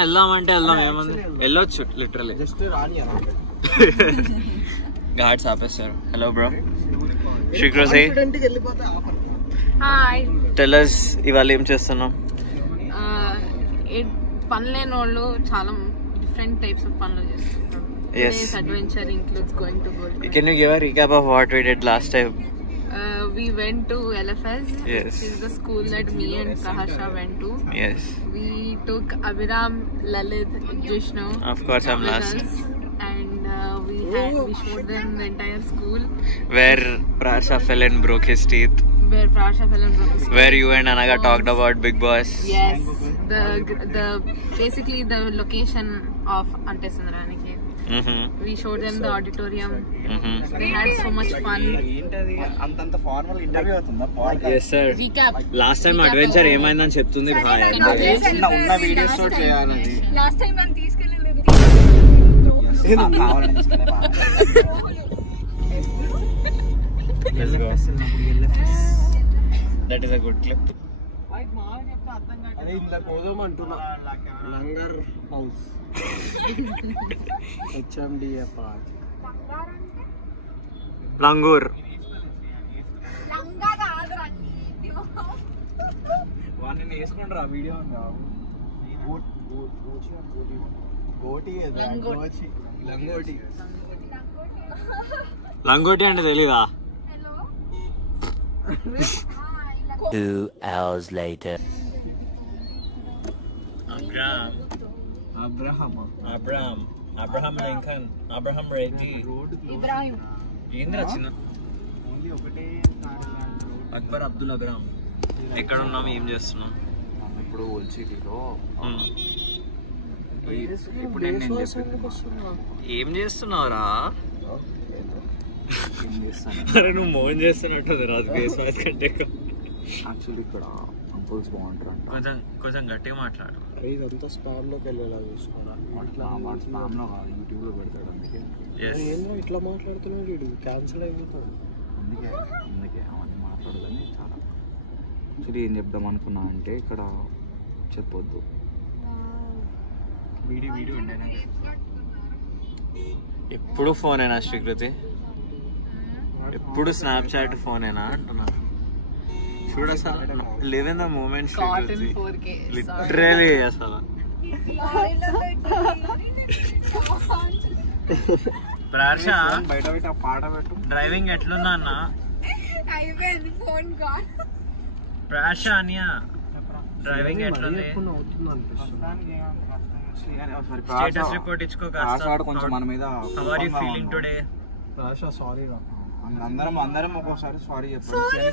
వెళ్దామంటే వెళ్దాం, ఏముంది వెళ్ళొచ్చు లిటరలీ. గాడ్స్ ఆపేస్తారు. Hello bro, Srikrishna tell us ఇవాళ ఏం చేస్తున్నాం? పనులేని వాళ్ళు చాలా డిఫరెంట్ టైప్స్ ఆఫ్ పనులు చేస్తుంటారు. Yes. Today's adventure includes going to Gold Coast. Can you give a recap of what we did last time? We went to LFS, Yes. which is the school that me and Prahasha went to. Yes. We took Abhiram, Lalit, Jishnu. Of course, I'm with last. us, and we showed them the entire school. Where Prasha fell and broke his teeth. Where Prasha fell and broke his teeth. Where you and Anaga talked about Big Boss. Yes, the basically the location of Ante Sundaraniki. We showed them the auditorium. They had so much fun. Yes sir. Recap. Last time adventure ఏమైందని చెప్తుంది భాయ్. ఉన్న videos shoot చేయాలని. Last time మనం తీసుకెళ్ళలేదు. కావాలని తీసుకెళ్ళే బాగా. Let's go. That is a good clip. అదే ఇంత పోదాం అంటున్నా. Langar house HMDF langur. లంగా కాదురా వాడిని వేసుకుంటారా వీడియో లంగోటి అంటే తెలీదా? 2 hours later. Abraham Lincoln, Abraham Reddy, Ibrahim ఏంద్రా చిన్న అక్బర్ అబ్దుల్ అబ్రామ్. ఎక్కడ ఉన్నాం, ఏం చేస్తున్నాం? ఇప్పుడు ఓల్డ్ సిటీలో ఇప్పుడు నేను ఏం చేస్తున్నావురా? ఏం చేస్తాను అరే నువ్వు మోహన్ చేస్తున్నట్టుంది రాజు ఫేస్ వాయిస్ కంటే. యాక్చువల్లీ ఇక్కడ అంకుల్స్ బాగుంటారు అంట. కొంచెం గట్టిగా మాట్లాడు. ఇదంతా స్పామ్ లోకి వెళ్ళేలా చూసుకోరా. స్పామ్ లో కాదు, యూట్యూబ్ లో పెడతాడు. అందుకే ఏందో ఇట్లా మాట్లాడుతున్నాడు వీడు, క్యాన్సిల్ అయిపోతాడు. అందుకే అవన్నీ మాట్లాడదని చాలా. యాక్చువల్లీ ఏం చెప్దాం అనుకున్నా అంటే ఇక్కడ చెప్పొద్దు. వీడియో ఎప్పుడు ఫోనేనా శ్రీకృతి? ఎప్పుడు స్నాప్చాట్ ఫోనేనా అంటున్నా. చూడ అసలు live in the moment Srikriti. 4K. Literally అసలు ప్రాష బయట పెట్టి ఆ పాట పెట్టు. డ్రైవింగ్ ఎట్లుందా అన్న? అయిపోయింది ఫోన్ కాల్. ప్రాష అనియా డ్రైవింగ్ ఎట్లుంది? స్టేటస్ రిపోర్ట్ ఇచ్చుకో కాస్త. కొంచెం మన మీద how are you feeling today? Sorry రా, అందరం ఒక్కోసారి సారీ చెప్పండి.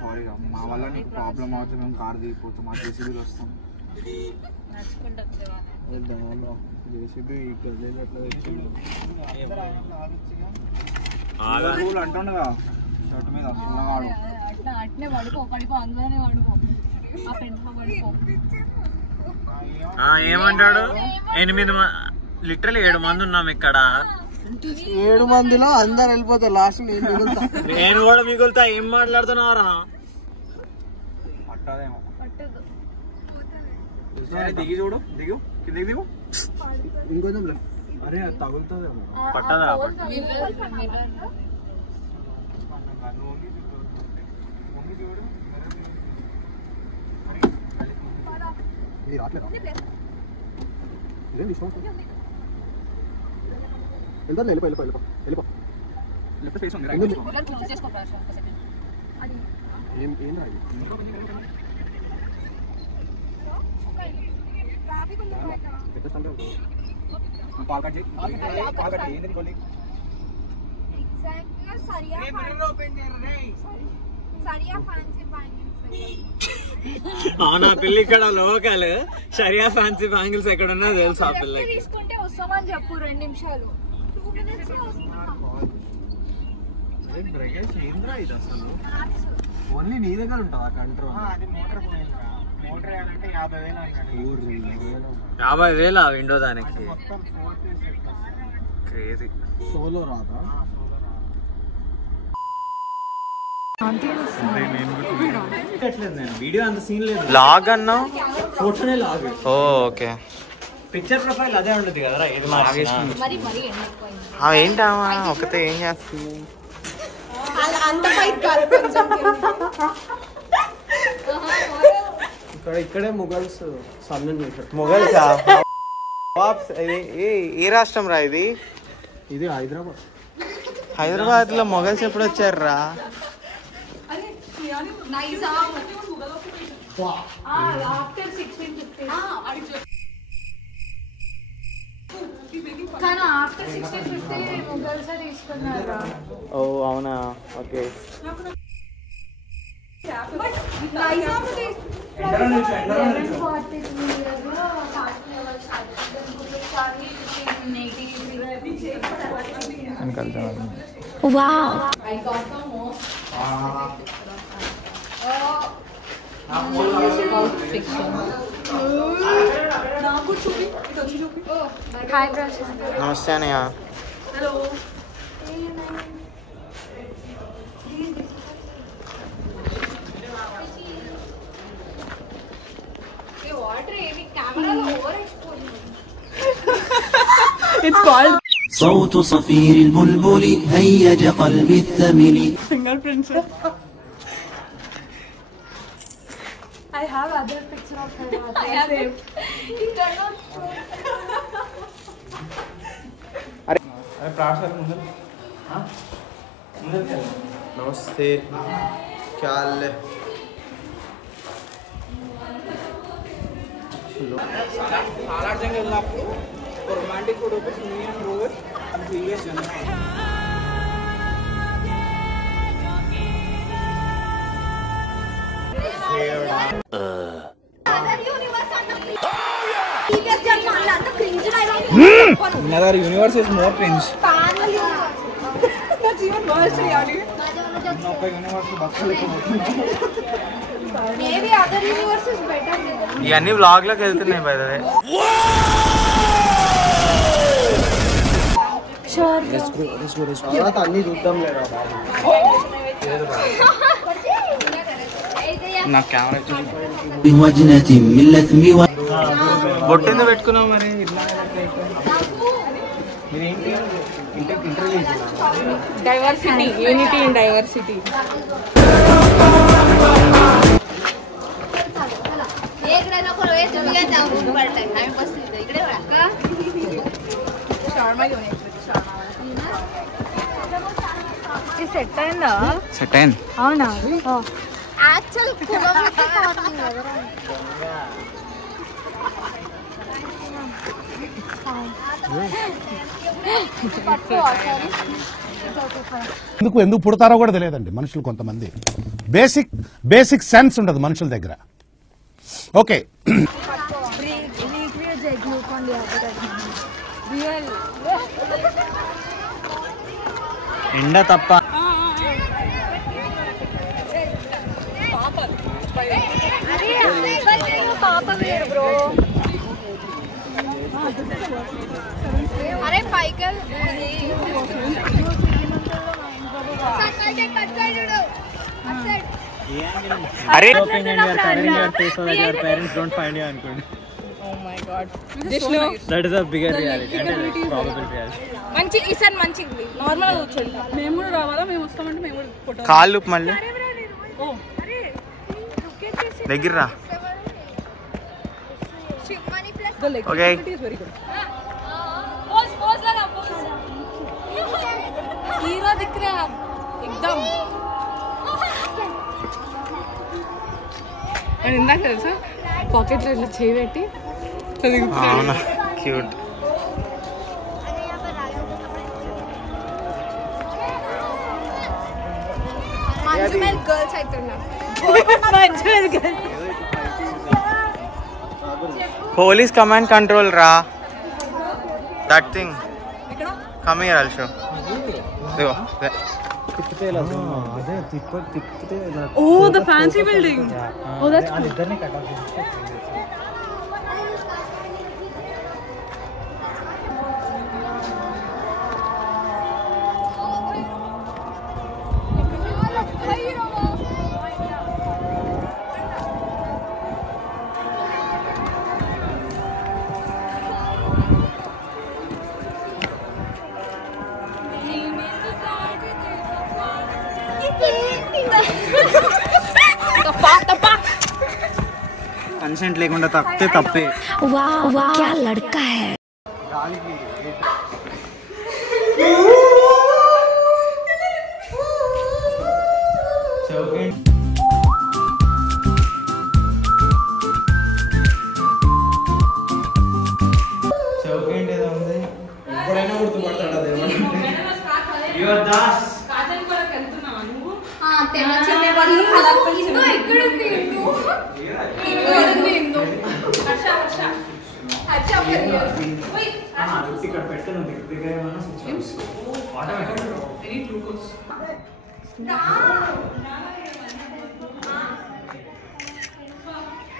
సారీ రా, మా వల్ల నీకు ప్రాబ్లం అవుతుంది. మేము కార్ దిగిపోతాం, మా జేసీబీలు వస్తాం. జేసీబీ అంటుండగా షర్ట్ మీద అట్నే పడుకో అందులోనే పడుకో, ఆ ఫ్రెండ్లో పడుకో. ఏమంటాడు? 8 లిటరలీ 7 మంది ఉన్నాం ఇక్కడ. 7 మందిలో అందరు వెళ్ళిపోతారు, లాస్ట్ నేను కూడా మిగులుతా. ఏం మాట్లాడుతున్నారా? దిగి చూడు, దిగు కిందికి దిగు. ఇంకొంచెం అరే తగులుతుంది. పట్టదా? వెళ్ళిపో. అవునా పిల్లి? ఇక్కడ లోకల్ షరియా ఫ్యాన్సీ బ్యాంగిల్స్ ఎక్కడ ఉన్నా తెలుసు ఆ పిల్లకి. తీసుకుంటే వస్తామని చెప్పు 2 నిమిషాలు. 2 minutes లో వస్తాం. ఓన్లీ నీ దగ్గర ఉంటుంది ఆ కంట్రోల్. అది మోటార్ వేయాలంటే 50,000. 50,000 విండో దానికి. క్రేజీ. సోలో రాదా? వీడియో అంత సీన్ లేదు. లాగ్ అన్నావు, ఫోటోనే లాగ్. ఓకే. పిక్చర్ ప్రొఫైల్ అదే ఉంటుంది కదా. ఇది ఏంటా ఒకతే ఏం చేస్తుంది? ఇక్కడే మొగల్స్ సన్నం చేశారు. మొగల్సా? ఏ రాష్ట్రం రా ఇది? ఇది హైదరాబాద్. హైదరాబాద్ లో మొగల్స్ ఎప్పుడు వచ్చారు రా? ఓ అవునా, ఓకే. నమస్తే అన్నయ్య. It's called صوت صفير البلبل هيج قلبي الثمل. fingerprints. I have other picture of her. I have it. You cannot show. అరే ప్రాసర్ ముందు. నమస్తే. చాల్ సాలార్జంగా వెళ్ళినప్పుడు romantic photo rover US Another universe is more cringe. That's even worse, really. Maybe other universe is better. ఇవన్నీ vlog లోకి వెళ్తున్నాయి by the way. Sure. తర్వాత అన్ని చూద్దాం లేరా బాబు. నా కెమెరా بوجنة من لثم బొట్టెందుకు పెట్టుకున్నావు మరి? Diversity, unity in diversity. Set అయిందా? సెట్ అయింది. అవునా? Actual kilometer farming ఎవరు? ఎందుకు పుడతారో కూడా తెలియదండి మనుషులు. కొంతమంది బేసిక్ సెన్స్ ఉండదు మనుషుల దగ్గర. ఓకే, ఎండ తప్ప పాప వేరు బ్రో. అరే పైకల్ అరే పేరెంట్స్ డోంట్ ఫైండ్ యూ అనుకోండి. Oh my god. That is a bigger reality. Probable reality. మంచి ఈసారి మంచి నార్మల్ గా కూర్చోండి. మేము కూడా రావాలా? మేము వస్తామంటే మేము కూడా ఫోటో. కాళ్ళు మళ్ళీ దగ్గర రా. ఓకే, హీరో దిక్ రहा एकदम. నేను ఇందాక తెలుసా పాకెట్ లో ఇట్లా చేయి పెట్టి అవునా, క్యూట్. గర్ల్స్ అవుతున్నా. పోలీస్ కమాండ్ కంట్రోల్ రా. That thing come here also. దిగో అదే తిప్పితే Oh, the fancy building. Oh, that's cool. ఇద్దరిని కట్ కన్సెంట్ లేకుండా తప్పితే తప్పే. చౌకేంటి ఏదో ఉంది, ఎప్పుడైనా గుర్తుపడతాడు అది.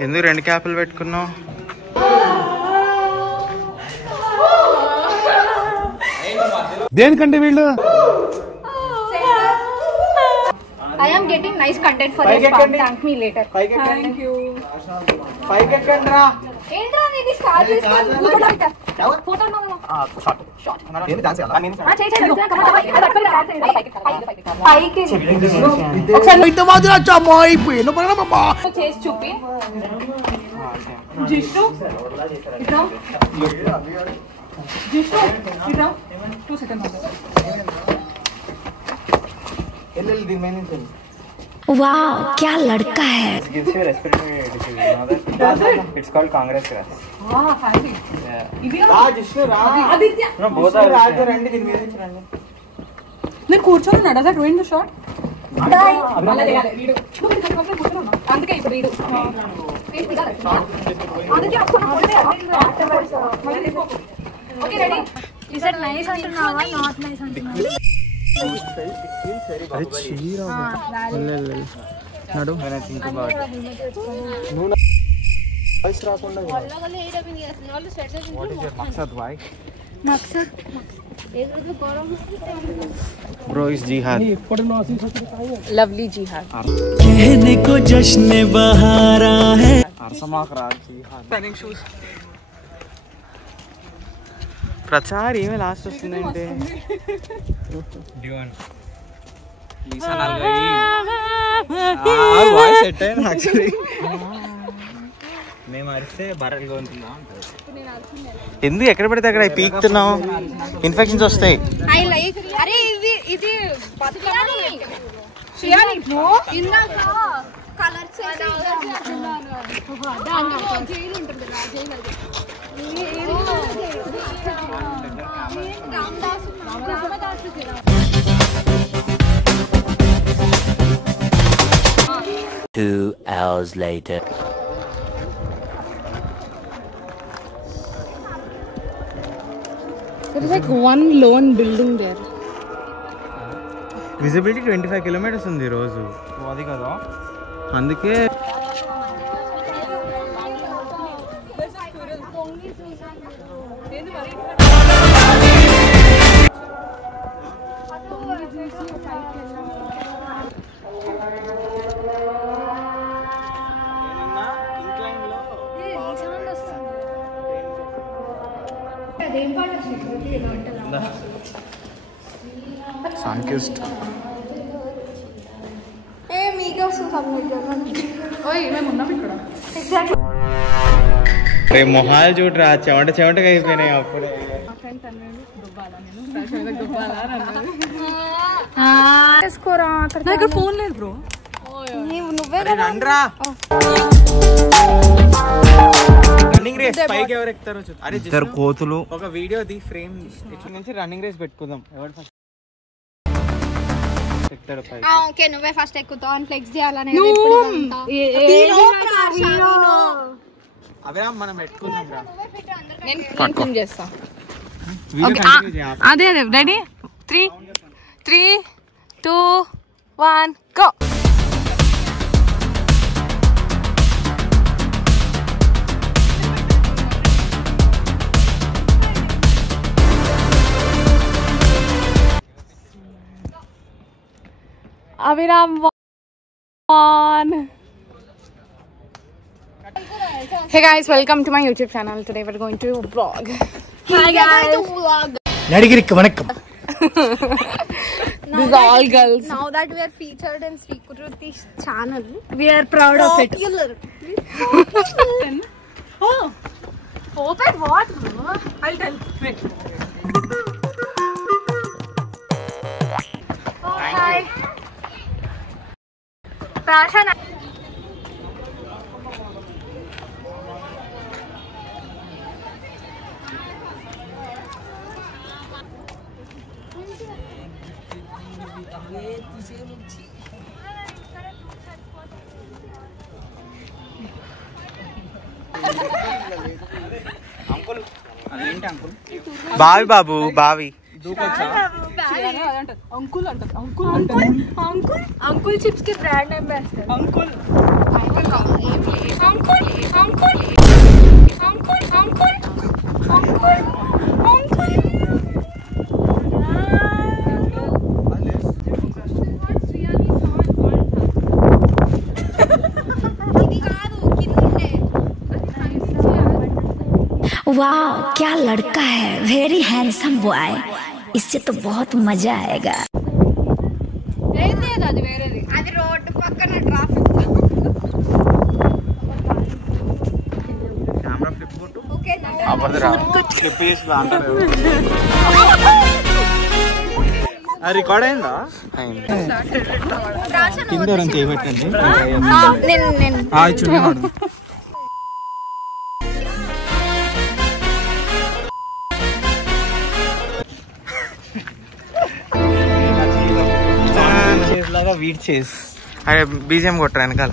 ఎందుకు 2 క్యాపులు పెట్టుకున్నావు? దేనికండి వీళ్ళు? I am getting nice content for your spam. Thank me later. Thank you. పైకి ఎక్కండి రా. ఏంట్రా నేను స్టార్ట్ చేస్తాను. Photo no. షాట్. ఏంది డాన్స్ చేయాలా? పైకి ఇంత మాదిరి వచ్చామో అయిపోయిన పరమమ్మా చేసి చూపి. జిష్టు ఇట్లా. జిష్టు ఇట్లా. 2 seconds. ఎల్ఎల్ ది మెయిన్ థింగ్. वाह क्या लड़का है. Gives you respiratory disease. Does it? It's called Congress grass. Wow, fancy. ఇది రా జిష్ణు రా. Aditya. No both are Raju రండి దీని మీద నుంచి రండి. నేను కూర్చొని does that doing the shot? అలా చేయాలి వీడు. అందుకే ఇప్పుడు వీడు. Aditya okay ready. Is it nice అంటున్నావా నాట్ నైస్ అంటున్నావా? అరే చీరా నడు నేను థింక్ అబౌట్ నువ్వు వాయిస్ రాకుండా వాట్ ఇస్ యువర్ మక్సద్ భాయ్? మక్సద్ బ్రో ఇస్ జిహాద్. లవ్లీ జిహాద్. कहने को जश्न बहारा है. అర్సమాక్ రా జిహాద్. Running shoes. ప్రచార్ ఏమే లాస్ట్ వస్తుందంటే డ్యూన్ లీసా నాల్గై వాయిస్ సెట్ అయిన యాక్చువల్లీ మేము అరిస్తే బరల్గా ఉంటుందా ఎందుకు ఎక్కడ పడితే అక్కడ పీక్తున్నావు, ఇన్ఫెక్షన్స్ వస్తాయి. ఐ లైక్ అరే ఇది బతుకని శ్రీయాని ఇందాక కలర్ చేసి అందులో జైలు ఉంటుంది రా jail Ramdas 2 hours later. There is like one lone building there. Visibility 25 kilometres ఉంది రోజు. అది కదా అందుకే సన్కిస్ట్ రే మొహాలు చూడరా చెమటగా అయిపోయినాయి అప్పుడే. ఇక్కడ ఫోన్ లేదు బ్రో. నువ్వే రండ్రా రన్నింగ్ రేస్ పైకి ఎవరు ఎక్కుతారో చూద్దాం. అరే ఇద్దరు కోతులు ఒక వీడియో ది ఫ్రేమ్ ఇట్లా నుంచి రన్నింగ్ రేస్ పెట్టుకుందాం. ఎవరు ఫస్ట్ ఎక్కుతారో పైకి? ఓకే నువ్వే ఫస్ట్ ఎక్కుతావు అని ఫ్లెక్స్ చేయాలని అవే మనం పెట్టుకుందాం రా. నేను ఫిల్మ్ చేస్తా. వీడియో కంటిన్యూ చేయాలి. అదే ready 3 2 1 go. Aviram won. Hey guys, welcome to my YouTube channel. Today we're going to vlog. Hi guys. నడిగిరికి వణకం. This is all girls. Now that we are featured in Srikuruti's channel, we are proud of it. Oh, open what? I'll tell. Wait. Oh, hi. Passion. బావి బాబు బావి uncle అంటారు uncle chips కి brand ambassador. Uncle वाह क्या लड़का है, very handsome boy, इससे तो बहुत मजा आएगा. అది వేరేది, అది రోడ్డు పక్కన ట్రాఫిక్. కెమెరా ఫ్లిప్ కొట్టు. ఓకే ఫ్లిప్ చేసి రికార్డ్ అయిందా? కింద చేయబెట్టండి. వీట్ చేసి అరే బీజిఎం కొట్టరా వెనకాల.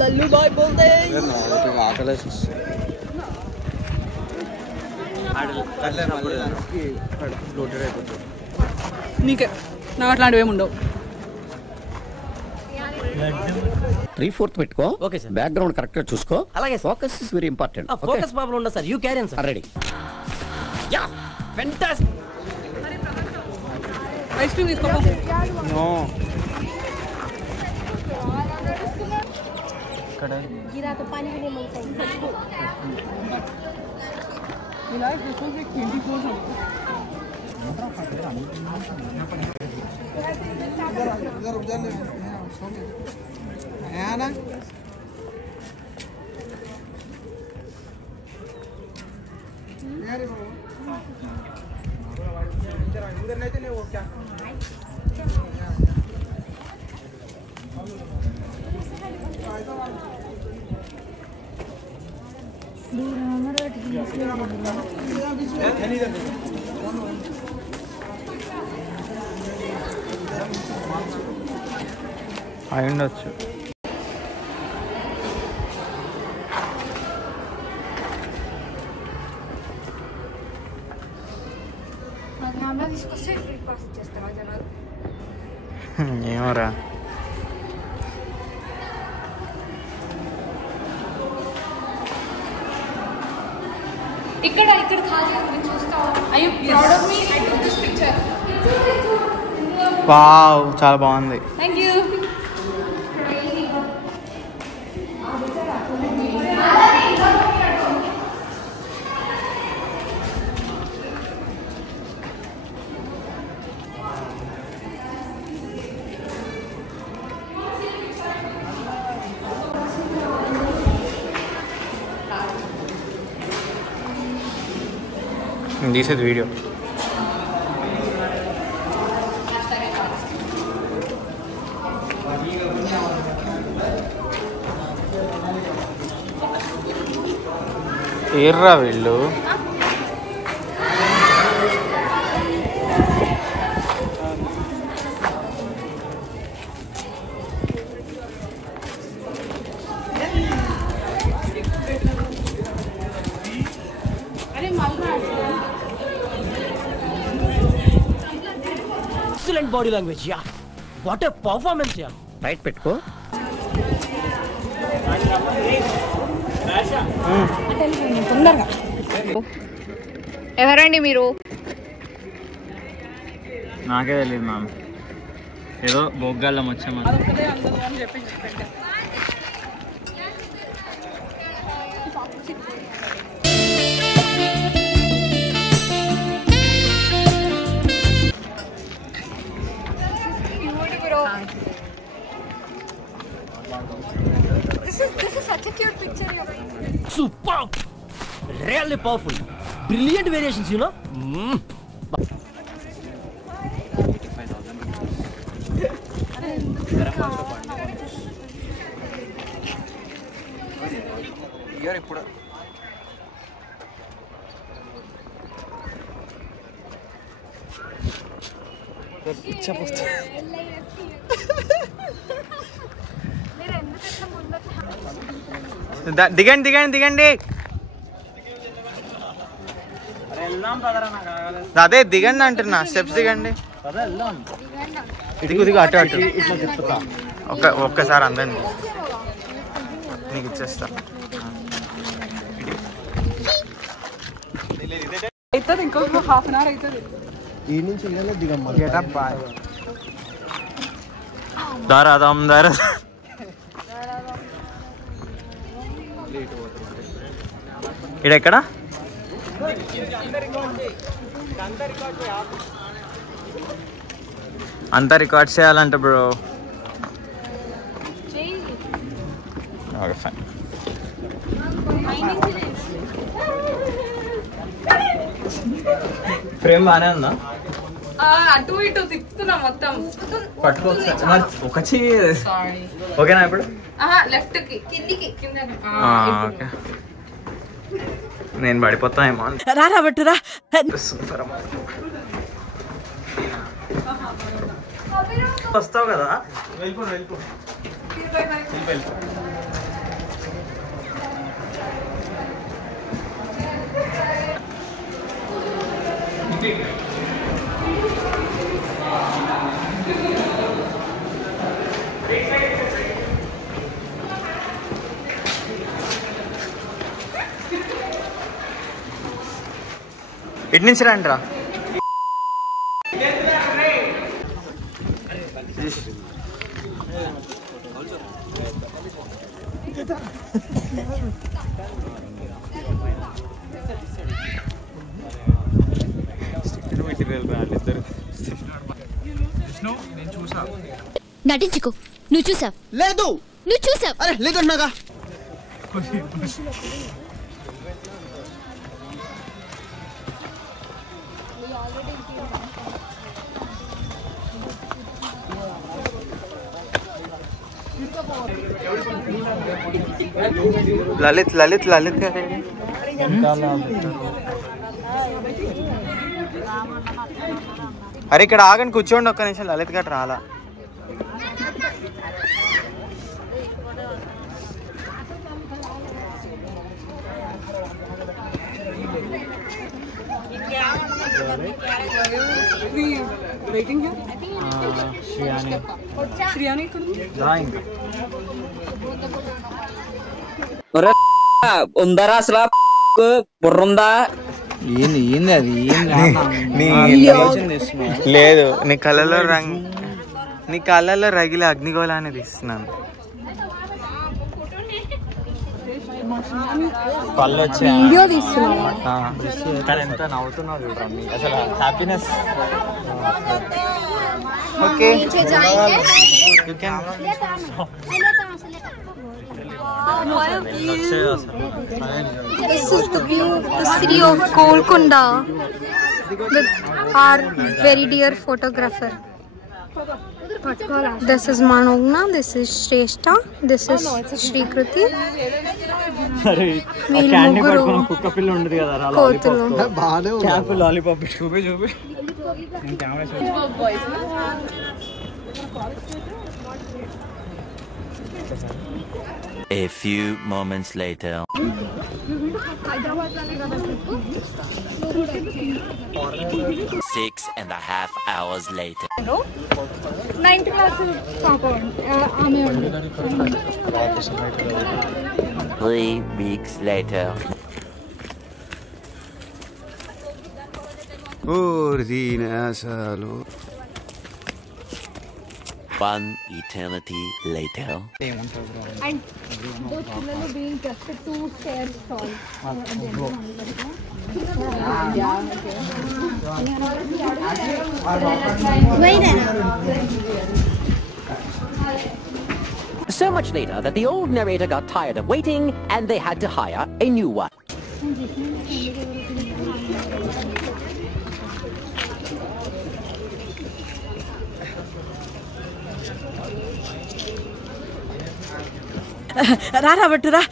లల్లు బాయ్ బోల్తే నీకే నాకు అట్లాంటివి ఏమి ఉండవు. 3/4 పెట్టుకో. Okay sir. బ్యాక్గ్రౌండ్ కరెక్ట్ గా చూసుకో. అలాగే focus is very important. Focus problem ఉండదు sir. You carry on sir. Ready. Yeah fantastic. Ice cream తీసుకో. నో गिरा तो पानी भी नहीं मिलता है. అయి ఉండొచ్చు. ఏమోరా ఇక్కడ ఖాళీ ఉంది చూస్తావా? Are you proud of me? I took this picture. Wow చాలా బాగుంది. Thank you. తీసేది వీడియో. ఏర్రా వీళ్ళు. Excellent body language. Yeah what a performance. Yeah right పెట్టుకో. తొందరగా. ఎవరండి మీరు? నాకే తెలియదు మ్యామ్. ఏదో బొగ్గాళ్ళం వచ్చామని. powerful. Brilliant variations, you know. ఇప్పుడు దిగండి దిగండి దిగండి. అదే దిగండి అంటున్నా, స్టెప్స్ దిగండి. దిగు దిగు అటు అటు. ఒక్కసారి అందండి, నీకు ఇచ్చేస్తా. అవుతుంది ఇంకొక హాఫ్ అన్ అవర్ అవుతుంది. ఈ నుంచి ఇళ్ళలో దిగమ్మ. దారాదం దారా. ఇడెక్కడ? అంతా రికార్డ్ చేయాలంట బ్రో. Okay fine. ఫ్రేమ్ బాగానే ఉందా? అటు ఇటు తిప్పుతున్నా మొత్తం. పట్టుకోవచ్చు ఒక చెయ్యి. ఓకేనా ఇప్పుడు? లెఫ్ట్ కి కిందికి కింద. ఓకే, నేను పడిపోతానేమో రాబట్టురా. వస్తావు కదా, వెళ్ళిపో వెళ్ళిపో. ఇటు నుంచి రండి రా. నటించుకో. నువ్వు చూసావు? లేదు. నువ్వు చూసావు? అరే లేదన్నాగా. లలిత్ లలిత్ లలిత్ అరే ఇక్కడ ఆగండి, కూర్చోండి ఒక్క నిమిషం. లలిత్ గట్రా రాలా. వెయిటింగ్ శ్రీయాని ఉందరా అసలు బుర్రుందా? ఏంది ఏంది అది? లేదు, నీ కళ్ళలో నీ కళ్ళలో రగిలే అగ్నిగోళాన్ని తీస్తున్నాను. కళ్ళు వచ్చి వీడియో తీస్తున్నాను. కానీ ఎంత నవ్వుతున్నావు చూడండి, అసలు happiness. Okay you can. This is the view, the city of Golconda with our very dear photographer. This is Manogna, this is Shrestha, this is Shri Kruti. Candy పట్టుకున్న కుక్క పిల్ల ఉండదు కదా, లాలీపాప్ చూపి చూపి. A few moments later. 6.5 hours later. 9th class compound. 3 weeks later. One eternity later. And those children being just 2 stairs tall. So much later that the old narrator got tired of waiting and they had to hire a new one. రా బట్టురా.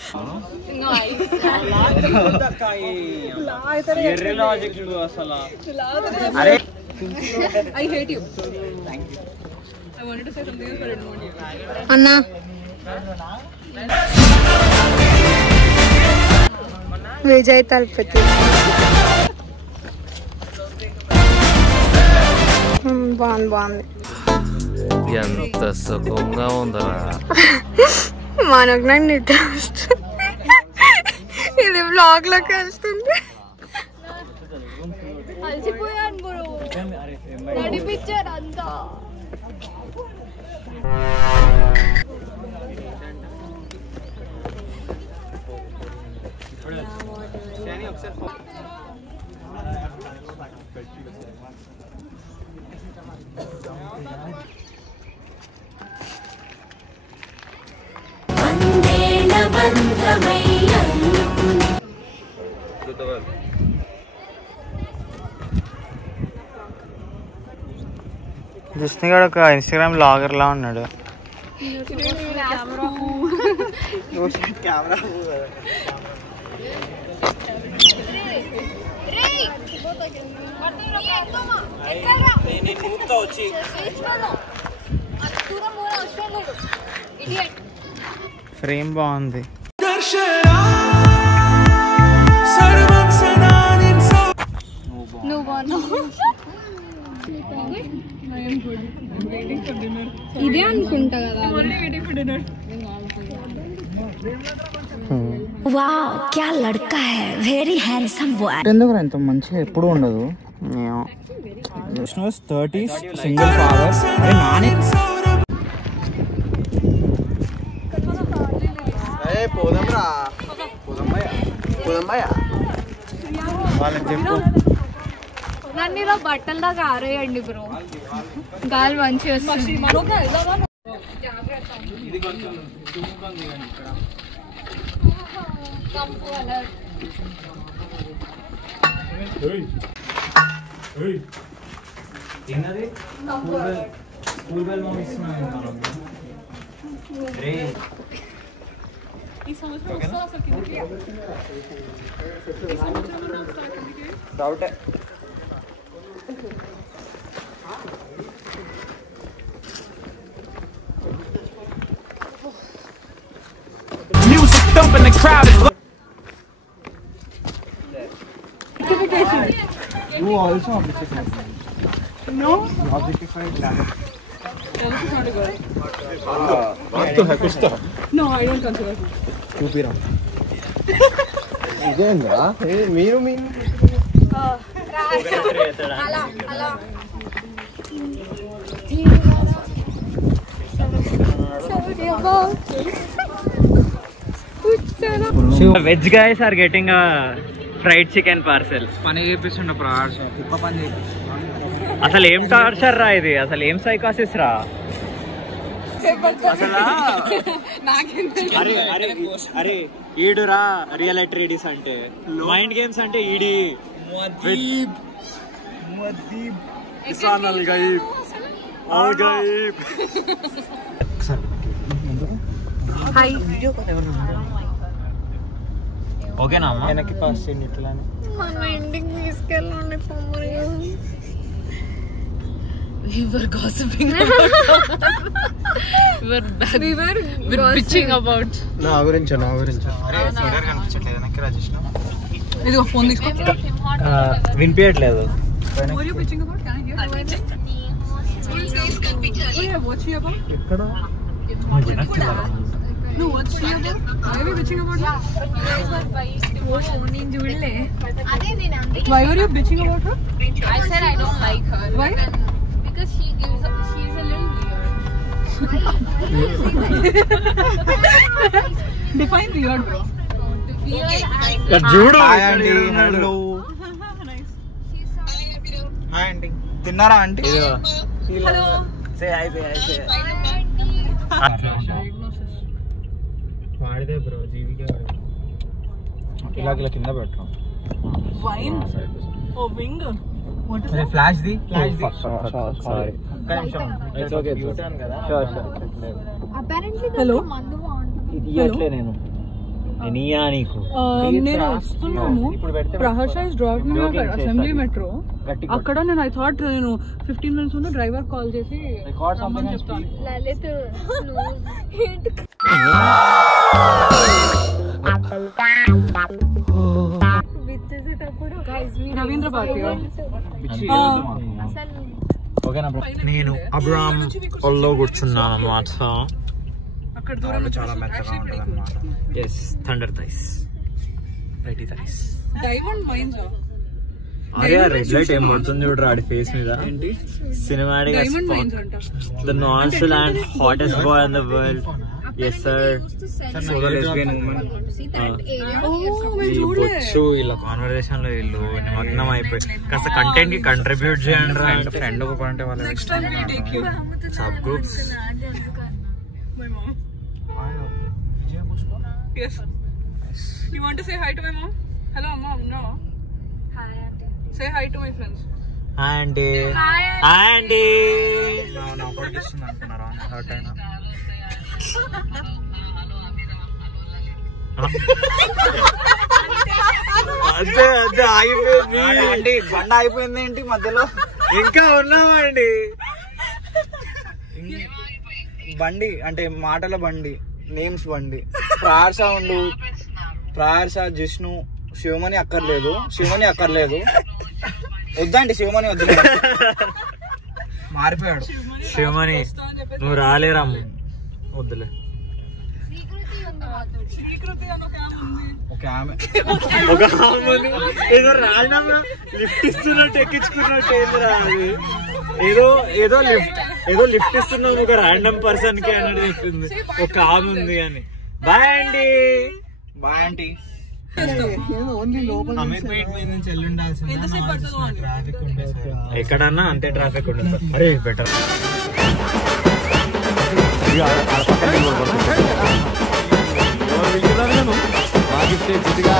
I hate you. I wanted to say something else, but I didn't want you. Anna. Vijay Talpati. బాగుంది. ఎంత సుఖంగా ఉందరా. మనకు నాకు నిద్ర వస్తుంది. ఇది blog లోకి వస్తుంది. అలసిపోయాను బ్రో, నడిపించారు అంతా. జిష్ణు గారు ఒక ఇన్స్టాగ్రామ్ బ్లాగర్ లా ఉన్నాడు. ఫ్రేమ్ బాగుంది. ఇదే అనుకుంటా కదా. वाह क्या लड़का है, वेरी हैंडसम बॉय. ఎందుకు ఇంత మంచిగా ఎప్పుడు ఉండదు. 30s single father. అరే నానే పోదాంరా, పోదాంబయ్యా వాళ్ళకి చెప్పు. నన్ను ఇలా బట్టల దాకా ఆరేయండి బ్రో, గాలి మంచిగా వస్తుంది. Music thumping, the crowd is. You also objectified. No. You objectified Lana. This is not a girl. बात तो है कुछ तो. No, I don't consider it. చూపిరా. ఇదేంద్రా మీరు అలా అలా Veg guys are getting a fried chicken parcel. పని చేపిస్తుండ కుప్ప పని చేపిస్తుండ. అసలు ఏం టార్చర్ రా ఇది, అసలు ఏం సైకాసిస్ రా అసలు. అరే ఈడురా రియల్ ట్రేడీస్ అంటే, మైండ్ గేమ్స్ అంటే ఈడి. ఓకేనా వెనక్కి పాస్ చేయండి ఇట్లా. మనం ఇంటికి తీసుకెళ్ళండి పొమ్మని. We were gossiping we were bitching about. నా గురించి అరే సీడర్ కనిపించట్లేదు. వెనక్కి రాజేష్ ఇదిగో ఫోన్ తీసుకో. వినిపించట్లేదు. What are you bitching about? Can I hear? What's she about? ఎక్కడ No, what's she about? Why are you bitching about her? నేను చూడలే. Why are you bitching about her? I said I don't like her. Why? Because she's a little weird. Define weird, bro. చూడు. Hi అండి. Hello hi అండి. తిన్నారా aunty? Hello. Say hi వాడిదే bro జీవికే ఇలా కింద పెట్టు. Wine. Oh, wing. What is that? Flash the sorry. It's okay. కదా. Apparently Hello. మందు బాగుంటుంది. ఇయ్యట్లే నేను నీకు నేను వస్తున్నాము Praharsha is dropping me at assembly metro. అక్కడ నేను ఐ థాట్ నేను 15 minutes ముందు డ్రైవర్ కాల్ చేసి చెప్తాను. రవీంద్ర భారతి నేను అబ్రామ్ ఒళ్ళో కూర్చున్నాను అన్నమాట. అక్కడ దూరంలో చాలా మెత్తగా ఉంటుంది అన్నమాట. yes thunder thighs pretty thighs diamond mines అరే రెడ్ లైట్ ఏం పడుతుంది చూడరా ఆడి ఫేస్ మీద. సినిమాటిక్ డైమండ్ మైన్స్ అంట. the nonchalant hottest boy in the world. yes sir so the lesbian woman బొచ్చు ఇలా కాన్వర్సేషన్ లో వీళ్ళు నిమగ్నం అయిపోయి కాస్త కంటెంట్ కి కంట్రిబ్యూట్ చేయండి రా అంటే ఫ్రెండ్ ఒకటే వాళ్ళ sub groups. Yes. You want to say hi to my mom? Hello, mom. No. Hi, auntie. Say hi to my friends. Hi, auntie. Hi, auntie. నా కొడుకిస్తుంది అనుకున్నారా హర్ట్ అయినా. అదే అదే ఆగిపోయింది ఆంటీ. బండ అయిపోయింది ఏంటి మధ్యలో? ఇంకా ఉన్నామండి. బండి అంటే మాటల బండి, నేమ్స్ బండి. ప్రార్స జిష్ణు శివమణి అక్కర్లేదు వద్దండి. శివమణి వద్దు, మారిపోయాడు. శివమణి నువ్వు రాలేరాము వద్దులే. ఒక ఆమె ఏదో రాజీనామా లిఫ్ట్ ఇస్తున్నట్టు ఎక్కించుకున్నట్టు ఏందిరా అది. ఏదో లిఫ్ట్ ఇస్తున్నావు ఒక ర్యాండమ్ పర్సన్ కి అన్నట్టు చెప్పింది. ఒక ఆమె ఉంది అని. బాయ్ అండి. Bye aunty. ఎక్కడన్నా అంతే ట్రాఫిక్ ఉండదు. అరే బెటర్ చిట్టుగా